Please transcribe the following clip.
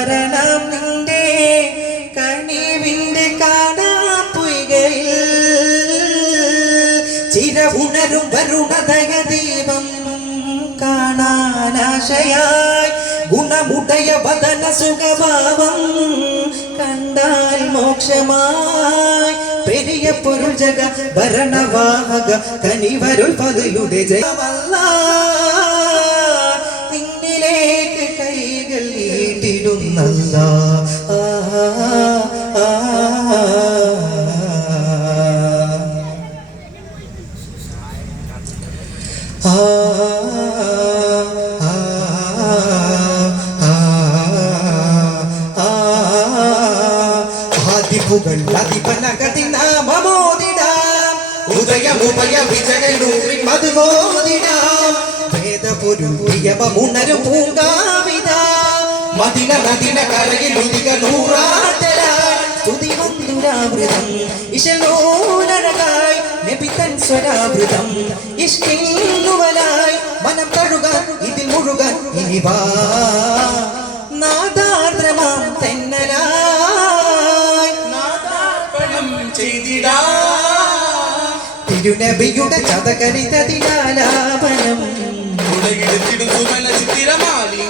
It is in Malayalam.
കാരണം നിന്റെ കനിവിന്റെ കാണാപ്പുയയിൽ ചിരവുണരും വരുണതയ ദീപം കാണാനാശയായി ഗുണമുടയ വദന സുഖഭാവം കണ്ടാൽ മോക്ഷമായി പെരിയ പൊരുൾ ജഗ ഭരണവാഹക കനിവരുൾ പതിയുടെ ജയമല്ല നിന്നിലേക്ക് കൈകൾ നീട്ടിടുന്നല്ല ഉദയമുപയ വിജയനൂറിൻ മധുമോദിടാം വേദപുരുണരും പൂങ്കാവിത മദിന നദിന കരയിൽ ഉദിക നൂറാട്ടലായി സ്തുതി വന്ദുരാമൃതം ഇശലോലഴകായി നബിതൻ സ്വരാമൃതം ഇഷ്കിന്നുവലായി മനം കഴുകാൻ ഇതിൽ മുഴുകാൻ ഇനി വാ നാദാർദ്രമാം തെന്നലായി നാദാർപ്പണം ചെയ്തിടാം തിരുനബിയുടെ ചതകരിതതിലാലാപനം ഉലകിടത്തിടും സുമല ചിത്തിരമാലി